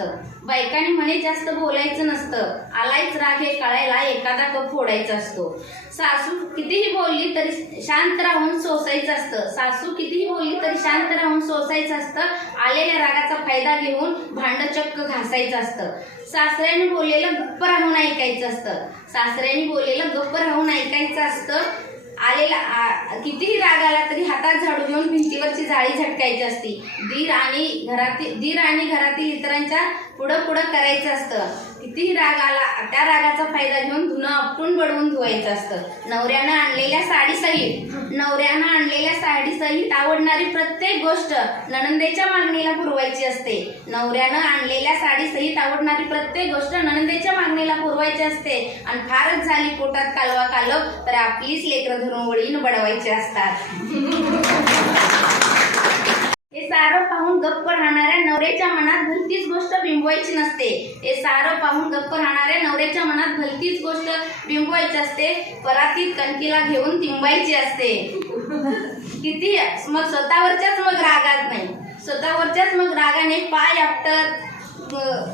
नसतं. बायकांनी म्हणे जास्त बोलायचं नसतं. आलायच राग हे कळायला एखादा कप फोडायचा असतो. सासू कितीही बोलली तरी शांत राहून सोसायचं असतं. सासू कितीही बोलली तरी शांत राहून सोसायचं असतं. आलेल्या रागाचा फायदा घेऊन भांड चक्क घासायचं असतं. सासऱ्याने बोललेलं गप्प राहून ऐकायचं असतं. सासऱ्याने बोललेलं गप्प राहून ऐकायचं असतं. आलेला कितीही राग आला तरी हातात झाडू घेऊन भिंतीवरची जाळी झटकायची असती. दीर आणि घरातील दीर आणि घरातील इतरांच्या पुढं पुढं करायचं असतं. कितीही राग आला त्या रागाचा फायदा घेऊन धुणं आपटून बडवून धुवायचं असतं. नवऱ्यानं आणलेल्या साडीसहित नवऱ्यानं आणलेल्या साडीसहित आवडणारी प्रत्येक गोष्ट नणंदेच्या मागणीला पुरवायची असते. नवऱ्यानं आणलेल्या साडीसहित आवडणारी प्रत्येक गोष्ट नणंदेच्या मागणीला पुरवायची असते. आणि फारच झाली पोटात कालवा कालव तर आपलीच लेकरं धरून वळीन बडवायचे असतात हे सारं पाहून गप्प राहणाऱ्या नवऱ्याच्या मनात भलतीच गोष्ट बिंबवायची नसते. हे सारं पाहून गप्प राहणाऱ्या नवऱ्याच्या मनात भलतीच गोष्ट बिंबवायची असते. परातीत कणकीला घेऊन तिंबायची असते. किती मग स्वतःवरच्याच मग रागात नाही. स्वतःवरच्याच मग रागाने पाय आपटत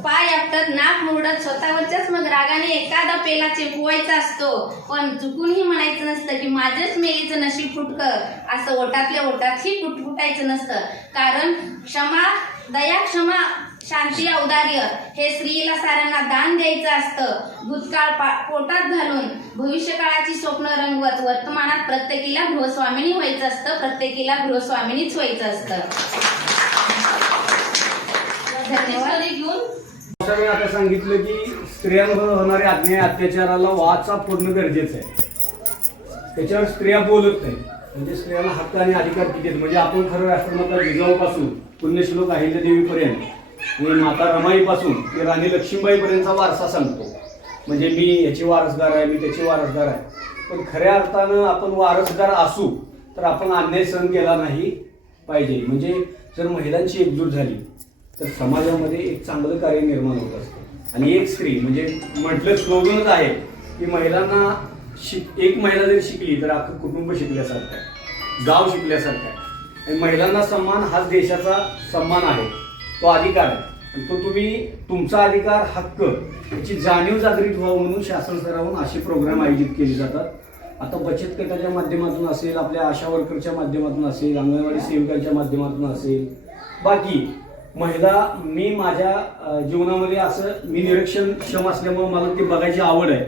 पाय आपटत नाक मुरडत स्वतःवरच्याच मग रागाने एखादा पेला चिपवायचा असतो. पण चुकूनही म्हणायचं नसतं की माझ्याच मेलीचं नशीब फुटकं. असं ओटातल्या ओटातही फुटफुटायचं नसतं. कारण क्षमा दया क्षमा शांती औदार्य हे स्त्रीला साऱ्यांना दान द्यायचं असतं. भूतकाळ पा- पोटात घालून भविष्यकाळाची स्वप्न रंगवत वर्तमानात प्रत्येकीला गृहस्वामिनी व्हायचं असतं प्रत्येकीला गृहस्वामिनीच व्हायचं असतं. धन्यवाद. मी आता सांगितलं की स्त्रियांवर होणाऱ्या अन्याय अत्याचाराला वाचा फोडणं गरजेचं आहे. त्याच्यावर स्त्रिया बोलत नाही म्हणजे स्त्रियांना हक्क आणि अधिकार किती आहेत? म्हणजे आपण खरं राष्ट्रमाता जिजाऊपासून पुण्यश्लोक अहिल्यादेवीपर्यंत आणि माता रमाईपासून ते राणी लक्ष्मीबाईपर्यंतचा वारसा सांगतो. म्हणजे मी याची वारसदार आहे मी त्याची वारसदार आहे. पण खऱ्या अर्थानं आपण वारसदार असू तर आपण अन्याय सहन केला नाही पाहिजे. म्हणजे जर महिलांची एकजूट झाली तर समाजामध्ये एक चांगलं कार्य निर्माण होत असतं. आणि एक स्त्री म्हणजे म्हटलं स्लोगनच आहे की महिलांना शिक एक महिला जरी शिकली तर अख्खं कुटुंब शिकल्यासारखं आहे. गाव शिकल्यासारखं आहे. आणि महिलांना सन्मान हाच देशाचा सन्मान आहे. तो अधिकार आहे. आणि तो तुम्ही तुमचा अधिकार हक्क याची जाणीव जागृत व्हावं म्हणून शासन स्तरावरून असे प्रोग्राम आयोजित केले जातात. आता बचत गटाच्या माध्यमातून असेल आपल्या आशा वर्करच्या माध्यमातून असेल अंगणवाडी सेविकांच्या माध्यमातून असेल. बाकी महिला मी माझ्या जीवनामध्ये असं मी निरीक्षण क्षम असल्यामुळे मला ते बघायची आवड आहे.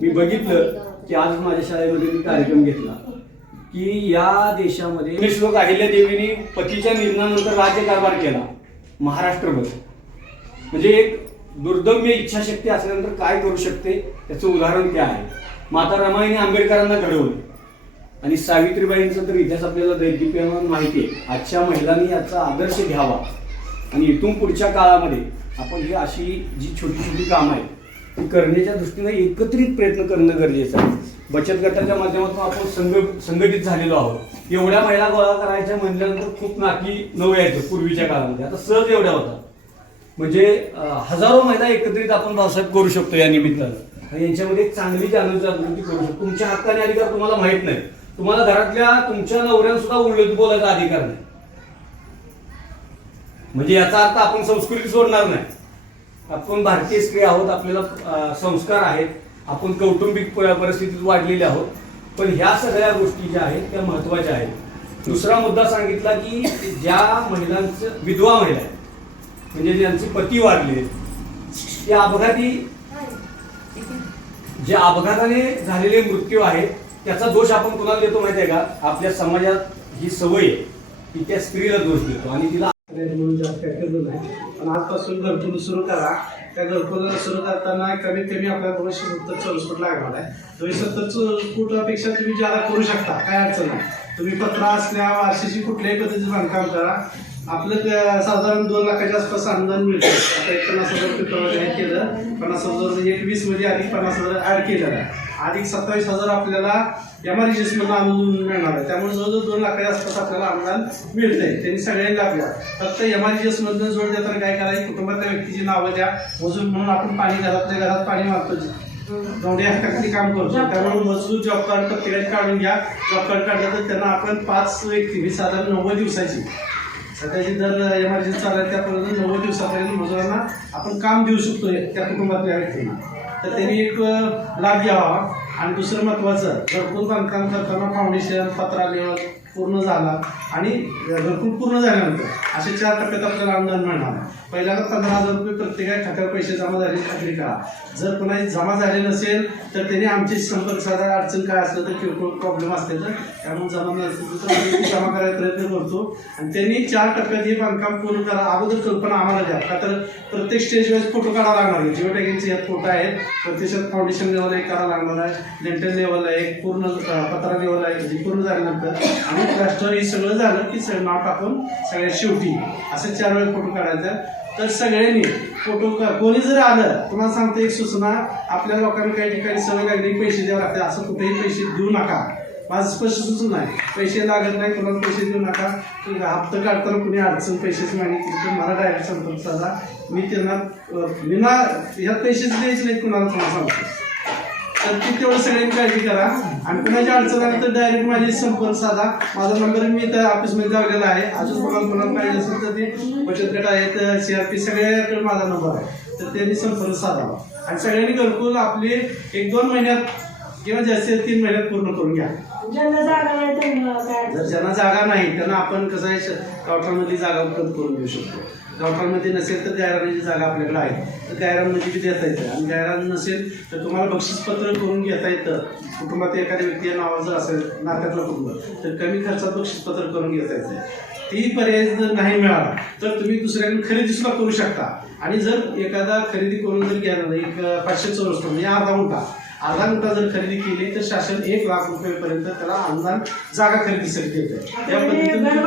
मी बघितलं की आज माझ्या शाळेमध्ये मी कार्यक्रम घेतला. की या देशामध्ये श्लोक अहिल्या देवीने पतीच्या निर्णयानंतर राज्यकारभार केला. महाराष्ट्रभर. म्हणजे एक दुर्दम्य इच्छाशक्ती असल्यानंतर काय करू शकते? त्याचं उदाहरण त्या आहे. माता रमाईने आंबेडकरांना घडवलं. आणि सावित्रीबाईंचा तर इतिहास आपल्याला दैदिप्यमान माहिती आहे. आजच्या महिलांनी याचा आदर्श घ्यावा. आणि इथून पुढच्या काळामध्ये आपण ही अशी जी छोटी छोटी कामं आहेत ती करण्याच्या दृष्टीने एकत्रित प्रयत्न करणं गरजेचं आहे. बचत गटाच्या माध्यमातून आपण संघ संघटित झालेलो आहोत. एवढ्या महिला गोळा करायच्या म्हणल्यानंतर खूप नाकी नवे यायचं पूर्वीच्या काळामध्ये. आता सहज एवढ्या होता म्हणजे हजारो महिला एकत्रित आपण भावसाहेब करू शकतो या निमित्तानं. आणि यांच्यामध्ये चांगली जनजागृती करू शकतो. तुमच्या हक्काने अधिकार तुम्हाला माहीत नाही. तुम्हाला घरातल्या तुमच्या नवऱ्यानं सुद्धा उलट बोलायचा अधिकार नाही. म्हणजे याचा अर्थ आपण संस्कृती सोडणार नाही. आपण भारतीय स्त्री आहोत आपल्याला संस्कार आहेत. आपण कौटुंबिक परिस्थितीत वाढलेले आहोत. पण ह्या सगळ्या गोष्टी ज्या आहेत त्या महत्त्वाच्या आहेत. दुसरा मुद्दा सांगितला की ज्या महिलांचं विधवा महिला आहेत म्हणजे ज्यांचे पती वाढले त्या अपघाती जे अपघाताने झालेले मृत्यू आहेत त्याचा दोष आपण कुणाला देतो माहिती आहे का? आपल्या समाजात ही सवय आहे की त्या स्त्रीला दोष देतो आणि तिला म्हणून जास्त काय केलं नाही. पण आजपासून घरकुल सुरू करा. त्या घरकुल सुरू करताना कमीत कमी आपल्याला दोनशे सत्तर चौवीस फूट लागणार आहे. दोनशे सत्तर फुटापेक्षा तुम्ही ज्यादा करू शकता काय अडचण नाही. तुम्ही पत्रा असल्या आरसीसी कुठल्याही पद्धतीचं बांधकाम करा. आपलं साधारण दोन लाखाच्या आसपास अनुदान मिळतं. आता एक पन्नास हजार रुपये प्रमाणे केलं. पन्नास हजार एक वीसमध्ये पन्नास हजार ऍड केलेलं आहे. अधिक सत्तावीस हजार आपल्याला एम आर मधून अनुदान मिळणार आहे. त्यामुळे जवळजवळ दोन लाखाच्या आसपास आपल्याला अनुदान मिळतंय. त्यांनी सगळ्यांनी लागल्या फक्त एम आर मधून जोड देताना काय करायचं? कुटुंबातल्या व्यक्तीची नावं द्या. मोजून म्हणून आपण पाणी घरातल्या घरात पाणी जेवढे हक्काखाली काम करतो. त्यामुळे मजूर जॉब कार्ड प्रत्येकाने काढून घ्या. जॉब कार्ड काढलं तर त्यांना आपण पाच व्यक्ती म्हणजे साधारण नव्वद दिवसाची. त्याची दर इमर्जन्सी चालू आहे त्यापर्यंत नव्वद दिवसापर्यंत मजुरांना आपण काम देऊ शकतो त्या कुटुंबातल्या व्यक्तींना. तर त्यांनी एक लाभ घ्यावा. आणि दुसरं महत्त्वाचं घरकुल बांधकाम करताना फाउंडेशन पत्रा लेवल पूर्ण झाला आणि घरकुल पूर्ण झाल्यानंतर असे चार टप्प्यात आपल्याला अनुदान मिळणार. पहिल्यांदा पंधरा हजार रुपये प्रत्येकाच्या खात्यावर पैसे जमा झाले खात्री करा. जर कोणाची जमा झाले नसेल तर त्याने आमची संपर्क साधा अडचण काय असलं तर किरकोळ प्रॉब्लेम असते तर त्यामुळे जमा नसेल तर जमा करायचा प्रयत्न करतो. आणि त्यांनी चार टप्प्यात हे बांधकाम पूर्ण करा. अगोदर कल्पना आम्हाला द्या. का तर प्रत्येक स्टेज वाईज फोटो काढावा लागणार आहे. जिओ टॅगिंगचे यात फोटो आहेत. प्रत्यक्षात फाउंडेशन लेवलला एक करावं लागणार आहे. डेंटल लेवलला एक पूर्ण पत्रा लेवलला आहे. पूर्ण झाल्यानंतर आणि प्लास्टर हे सगळं झालं की सगळं नाव टाकून सगळ्यात शेवटी असं चार वेळा फोटो काढायचा. तर सगळ्यांनी फोटो का कोणी जर आलं तुम्हाला सांगतो एक सूचना आपल्या लोकांनी काही ठिकाणी सवय लागली पैसे द्यावं लागते असं कुठेही पैसे देऊ नका. माझं स्पष्ट सूचना आहे. पैसे लागत नाही कोणाला पैसे देऊ नका. हप्ता काढताना कुणी अडचण पैसेच मागितली तर मला डायरेक्ट संपर्क साधा. मी त्यांना विना ह्यात पैसेच द्यायचे नाहीत कुणाला तुम्हाला सांगतो. तर ती तेवढं सगळ्यांनी काळजी करा. आणि कुणाची अडचण आली तर डायरेक्ट माझी संपर्क साधा. माझा नंबर मी त्या ऑफिसमध्ये लावलेला आहे. अजून कोणाला कोणाला पाहिजे असेल तर ते बचत गट आहेत सीआरपी सगळ्याकडे माझा नंबर आहे. तर त्यांनी संपर्क साधावा आणि सगळ्यांनी घरकुल आपले एक दोन महिन्यात किंवा जास्तीत जास्त तीन महिन्यात पूर्ण करून घ्या. ज्यांना जागा नाही त्यांना काय? जर ज्यांना जागा नाही त्यांना आपण कसं आहे गावठाणमध्ये जागा उपलब्ध करून देऊ शकतो. गावठाणमध्ये नसेल तर गायरानाची जागा आपल्याकडे आहे तर गायरानमध्ये म्हणजे बी देता येतं आणि गायरान नसेल तर तुम्हाला बक्षीसपत्र करून घेता येतं. कुटुंबात एखाद्या व्यक्ती नावाचं जर असेल नात्यातलं कुटुंब तर कमी खर्चात बक्षीसपत्र करून घेता येतं. तेही पर्याय जर नाही मिळाला तर तुम्ही दुसऱ्याकडे खरेदी सुद्धा करू शकता. आणि जर एखादा खरेदी करून जर घ्यायला एक पाचशे चौरस म्हणजे अर्धा गुंठा अर्धा गुंठा जर खरेदी केली तर शासन एक लाख रुपयेपर्यंत त्याला अनुदान जागा खरेदीसाठी देतं त्या पद्धतीने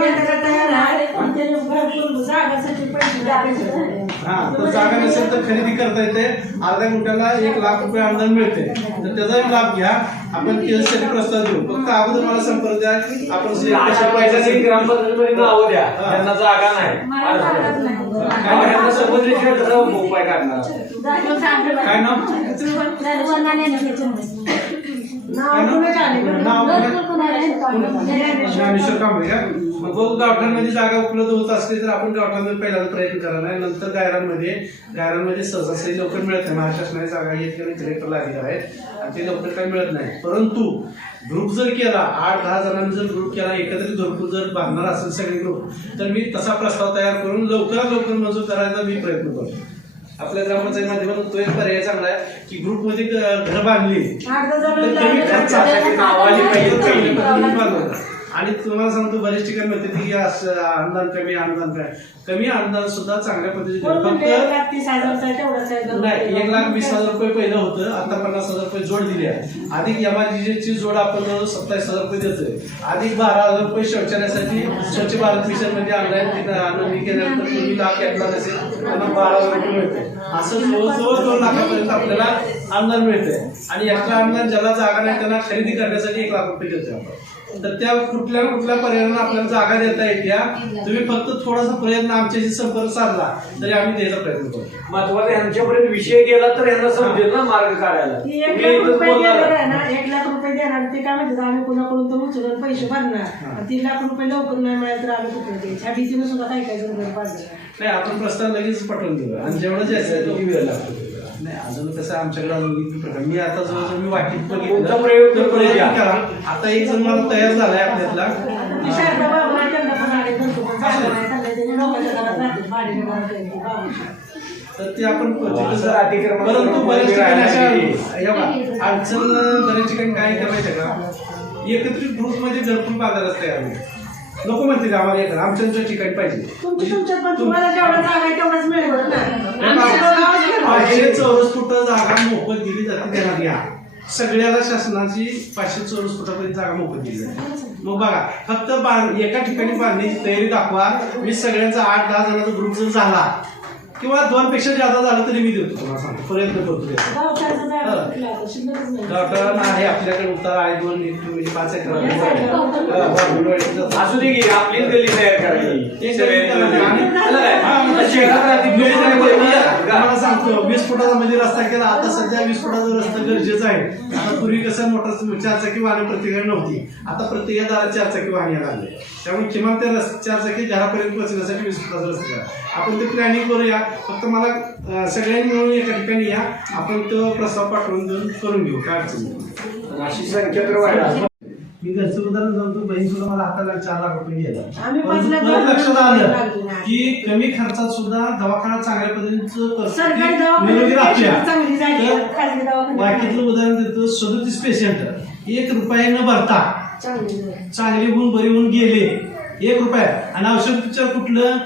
जागासाठी पैसे द्यावे हा तर जागा नसेल तर खरेदी करता येते. अर्ध्या गुंठ्याला एक लाख रुपये अनुदान मिळते. तर त्याचाही लाभ घ्या. आपण त्यासाठी प्रस्ताव देऊ. फक्त अगोदर मला संपर्क द्या. आपण नावं द्या. त्यांना जागा नाही. काय नाव? ज्ञानेश्वर. ज्ञानेश्वर कांबळे का? मग बघू गावठाणमध्ये जागा उपलब्ध होत असली तर आपण गावठाणमध्ये पहिल्यांदा प्रयत्न करणार आहे. नंतर गायरांमध्ये गायरांमध्ये सहजासहजी लवकर मिळत नाही. महाराष्ट्र शासनाची जागा येत किंवा कलेक्टरला अधिकार आहेत. आणि ते लवकर काही मिळत नाही. परंतु ग्रुप जर केला आठ दहा जणांनी जर ग्रुप केला एकत्रित घरकुल जर बांधणार असेल सगळे ग्रुप तर मी तसा प्रस्ताव तयार करून लवकरात लवकर मंजूर करायचा मी प्रयत्न करतो. आपल्या ग्रामपंचायत माध्यमातून तो एक पर्याय चांगला आहे की ग्रुपमध्ये घर बांधली तर कमी लागलं. खर्चासाठी नावाली पाहिजे चांगली पहिली. प्रॉब्लेम. आणि तुम्हाला सांगतो बरेच ठिकाणी म्हणते की अनुदान कमी अनुदान काय कमी अनुदान सुद्धा चांगल्या पद्धतीने कोण म्हणते एक लाख. नाही एक वीस हजार रुपये पहिलं होतं आता पन्नास हजार रुपये जोड दिली आहे अधिक एमआरजीची जोड आपण सत्तावीस हजार रुपये देतोय. अधिक बारा हजार रुपये शौचालयासाठी स्वच्छ भारत मिशनमध्ये ऑनलाईन नोंदणी केल्यानंतर तुम्ही लाख घेतला नसेल त्यांना बारा हजार रुपये मिळते असं जवळजवळ दोन लाखापर्यंत आपल्याला अनुदान मिळते आणि एक्स्ट्रा अनुदान ज्याला जागा नाही त्यांना खरेदी करण्यासाठी एक लाख रुपये देतोय आपण. तर त्या कुठल्या ना कुठल्या पर्यायानं आपल्याला जागा देता येत्या. तुम्ही फक्त थोडासा प्रयत्न आमच्याशी संपर्क साधला तरी आम्ही द्यायचा प्रयत्न करतो. महत्त्वाचा यांच्यापर्यंत विषय गेला तर यांना समजेल ना मार्ग काढायला. ती एक मी लाख इथंच रुपये बोलणार. देणार आहे. आहे ना एक लाख रुपये देणार ते काय म्हणतात आम्ही कोणाकडून तर उचलून पैसे भरणार. आणि तीन लाख रुपये लवकर नाही मिळाले तर आम्ही कुठे द्यायचे ह्या भीतीनं सुद्धा काही काही जण नाही आपण प्रस्ताव लगेच पाठवून देऊ आणि जेवढं जास्त आहे किती वेळ लागतो. नाही अजून कसं आमच्याकडे अजून प्रकार मी आता जवळजवळ मी वाटीत पण कोणता प्रयोग तो करतो प्रयत्न या? करा आता एक जण मला तयार झालाय आपल्यातला. ती शारदा बाबू आहे, त्यांना पण पण त्यांनी लोकांच्या घरात घरात बाबूच्या. तर ते आपण वा, असं अतिक्रमण परंतु करून बऱ्याच ठिकाणी राहायला अशा गेली. हे बघा, अडचण बऱ्याच ठिकाणी काय माहितीये का एकत्रित ग्रुपमध्ये घरकुल बांधायलाच तयार नाही नको म्हणते ते आम्हाला एखादं आमच्या आमच्या ठिकाणी पाहिजे. तुमची तुमच्यात पण तुम्हाला जेवढा जागा आहे तेवढाच मिळेल ना. आमच्या गावात गेलो. पाचशे चौरस फुट जागा मोफत दिली जाते त्यांना घ्या सगळ्याला शासनाची पाचशे चौरस फुटापर्यंत जागा मोफत दिली जाते. मग बघा फक्त बांध एका ठिकाणी बांधण्याची तयारी दाखवा. मी सगळ्यांचा आठ दहा जणांचा ग्रुप जर झाला किंवा दोन पेक्षा जादा झालं तरी मी देतो तुम्हाला सांगतो प्रयत्न करतो. गावठाण आहे आपल्याकडे उतार आहे दोन म्हणजे पाच एकर उतार. असू दे की आपली गल्ली तयार करायची? हा, सांगतो वीस फुटाचा मध्ये रस्ता केला आता सध्या वीस फुटाचा रस्ता गरजेचा आहे आता पूर्वी कसं मोटर चारचाकी वाहने प्रत्येकाकडे नव्हती आता प्रत्येक दारात चारचाकी वाहने यायला लागले त्यामुळे किमान ते रस्ते चारचाकी घरापर्यंत पोहोचण्यासाठी वीस फुटाचा रस्ता आपण ते प्लॅनिंग करूया फक्त मला सगळ्यांनी मिळून एका ठिकाणी या. आपण तो प्रस्ताव पाठवून देऊन करून घेऊ. काय अडचण अशी संख्या तर वाढली. मी घरचं उदाहरण सांगतो. बहीण सुद्धा मला हाताला चार लाख रुपये गेला लक्षात आलं. की कमी खर्चात सुद्धा दवाखाना चांगल्या पद्धतीचं बाकीतलं उदाहरण देतो. सदोतीस पेशंट. एक रुपया न भरता. चांगली होऊन बरी होऊन गेले. एक रुपया. आणि औषध उपचार कुठलं?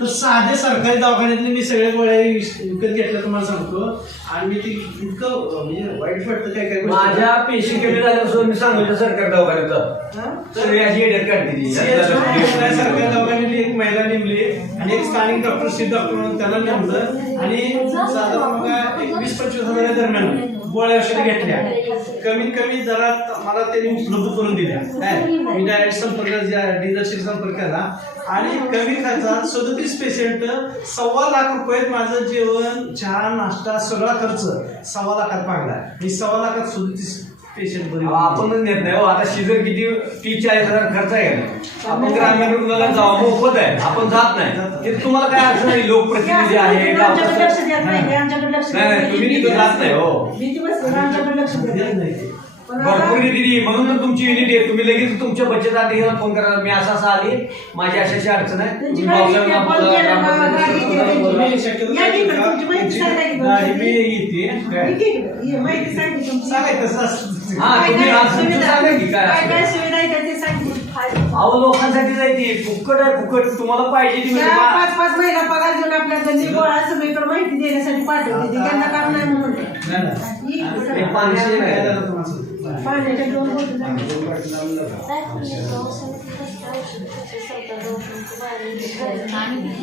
तर साधे सरकारी दवाखान्यातले मी सगळ्या गोळ्या विकत घेतल्या तुम्हाला सांगतो आणि मी ते इतकं म्हणजे वाईट वाटतं काय काय. माझ्या पेशी कमी झाल्यापासून मी सांगू सरकार दवाखान्यात जातो. हा? सगळी अशी एडिट काढते ती. सरकारी दवाखान्यातली एक महिला नेमली आणि एक स्थानिक डॉक्टर सिद्ध डॉक्टर म्हणून त्याला नेमलं आणि साधारण बघा एक वीस पंचवीस हजारा दरम्यान गोळ्या औषध घेतल्या कमीत कमी दरात मला त्यांनी उपलब्ध करून दिल्या काय मी डायरेक्ट संपर्क डीलरशिप संपर्क केला आणि कमी खर्चात सदतीस पेशंट सव्वा लाख रुपयात माझं जेवण चहा नाश्ता सगळा खर्च सव्वा लाखात मागला मी सव्वा लाखात सदतीस पेशंट बरे आपणच नेत नाही हो. आता शिजर किती तीस चाळीस हजार खर्च आहे. का? आपण ग्रामीण रुग्णालयात जावा मोफत आहे. आपण जात नाही. ते तुम्हाला काय अडचण नाही? लोकप्रतिनिधी आहे आमच्याकडे लक्ष देत नाही आमच्याकडे लक्ष नाही नाही तुम्ही तिथं जात नाही हो. आमच्याकडे लक्ष देत नाही. भरपूर निधी दिली म्हणून तर तुमची युनिट आहे तुम्ही लगेच तुमच्या बचत अधिकाऱ्याला फोन करा मी असं असं आली माझी अशी अशी अडचण आहे. मी माहिती गाडी. मी येते सांगते तुमची. सांगायचं तसं असतं. हा काय तुम्ही काय आज तुमचं सुविधा- सांगा की काय काय काय असेल. सुविधा आहे ते सांगते अहो लोकांसाठी जायची फुकट आहे फुकट तुम्हाला पाहिजे ती म्हणजे त्या बा- पाच पाच महिला पगार देऊन आपल्या गल्ली गोळा सगळीकडे माहिती देण्यासाठी पाठवते ते त्यांना काम नाही म्हणून नाही, नाही. ही हे पाचशे काय नाही. झालं तुम्हाला सांगतो. पाण्याच्या दोन बोटं झाल्या. आणि